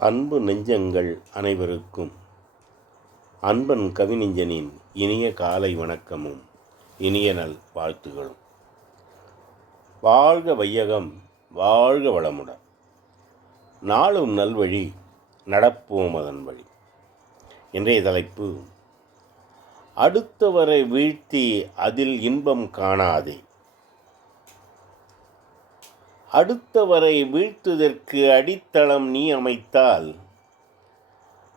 அன்பு நெஞ்சங்கள் அனைவருக்கும். அன்பன் கவிநெஞ்சனின் இனிய காலை வணக்கமும் இனிய நல் வாழ்த்துகளும். வாழ்க வையகம் வாழ்க வளமுடன் நாளும் நல்வழி நடப்போம் அதன் வழி. இன்றைய தலைப்பு அடுத்தவரை வீழ்த்தி அதில் இன்பம் காணாதே. அடுத்தவரை வீழ்த்துதற்கு அடித்தளம் நீ அமைத்தால்.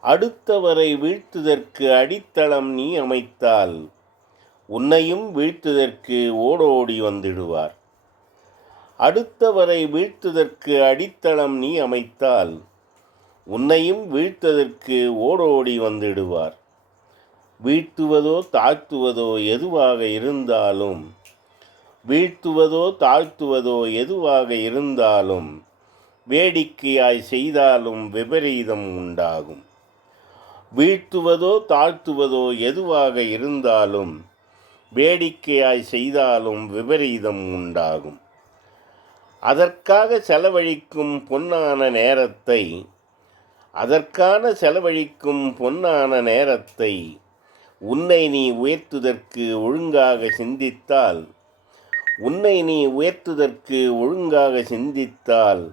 அடுத்தவரை வீழ்த்துதற்கு அடித்தளம் நீ அமைத்தால். உன்னையும் வீழ்த்துதற்கு ஓடோடி வந்திடுவார். அடுத்தவரை வீழ்த்துதற்கு அடித்தளம் நீ அமைத்தால். உன்னையும் வீழ்த்ததற்கு ஓடோடி வந்திடுவார். வீழ்த்துவதோ தாழ்த்துவதோ எதுவாக இருந்தாலும் வீழ்த்துவதோ தாழ்த்துவதோ எதுவாக இருந்தாலும் வேடிக்கையாய் செய்தாலும் விபரீதம் உண்டாகும். வீழ்த்துவதோ தாழ்த்துவதோ எதுவாக இருந்தாலும் வேடிக்கையாய் செய்தாலும் விபரீதம் உண்டாகும். அதற்காக செலவழிக்கும் பொன்னான நேரத்தை அதற்கான செலவழிக்கும் பொன்னான நேரத்தை உன்னை நீ உயர்த்துதற்கு ஒழுங்காக சிந்தித்தால் உன்னை நீ உயர்த்துதற்கு ஒழுங்காக சிந்தித்தால்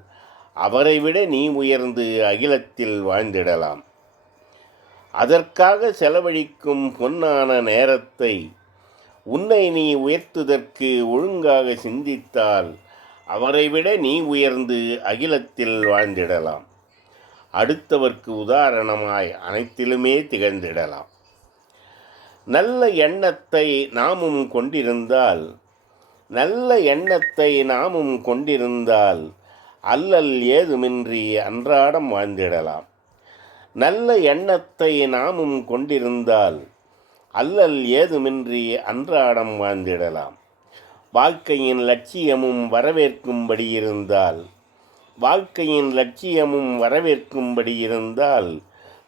அவரை விட நீ உயர்ந்து அகிலத்தில் வாழ்ந்திடலாம். அதற்காக செலவழிக்கும் பொன்னான நேரத்தை உன்னை நீ உயர்த்துதற்கு ஒழுங்காக சிந்தித்தால் அவரை விட நீ உயர்ந்து அகிலத்தில் வாழ்ந்திடலாம். அடுத்தவர்க்கு உதாரணமாய் அனைத்திலுமே திகழ்ந்திடலாம். நல்ல எண்ணத்தை நாமும் கொண்டிருந்தால் நல்ல எண்ணத்தை நாமும் கொண்டிருந்தால் அல்லல் ஏதுமின்றி அன்றாடம் வாழ்ந்திடலாம். நல்ல எண்ணத்தை நாமும் கொண்டிருந்தால் அல்லல் ஏதுமின்றி அன்றாடம் வாழ்ந்திடலாம். வாழ்க்கையின் லட்சியமும் வரவேற்கும்படி இருந்தால் வாழ்க்கையின் லட்சியமும் வரவேற்கும்படி இருந்தால்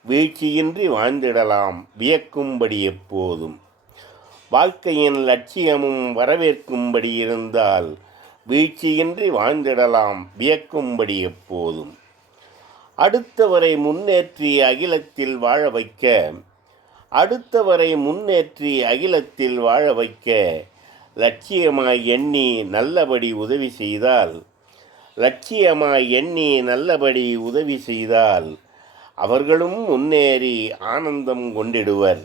வீழ்ச்சியின்றி வாழ்ந்திடலாம். வியக்கும்படி எப்போதும். வாழ்க்கையின் லட்சியமும் வரவேற்கும்படி இருந்தால் வீழ்ச்சியின்றி வாழ்ந்திடலாம் வியக்கும்படி எப்போதும். அடுத்தவரை முன்னேற்றி அகிலத்தில் வாழ வைக்க அடுத்தவரை முன்னேற்றி அகிலத்தில் வாழ வைக்க லட்சியமாய் எண்ணி நல்லபடி உதவி செய்தால் லட்சியமாய் எண்ணி நல்லபடி உதவி செய்தால் அவர்களும் முன்னேறி ஆனந்தம் கொண்டிடுவர்.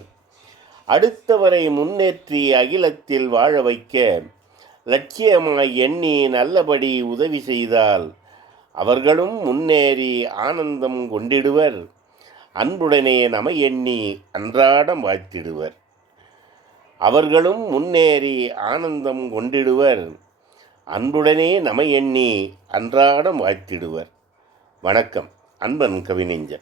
அடுத்தவரை முன்னேற்றி அகிலத்தில் வாழ வைக்க லட்சியமாய் எண்ணி நல்லபடி உதவி செய்தால் அவர்களும் முன்னேறி ஆனந்தம் கொண்டிடுவர். அன்புடனே நமை எண்ணி அன்றாடம் வாழ்த்திடுவர். அவர்களும் முன்னேறி ஆனந்தம் கொண்டிடுவர். அன்புடனே நமை எண்ணி அன்றாடம் வாழ்த்திடுவர். வணக்கம். அன்பன் கவிஞர்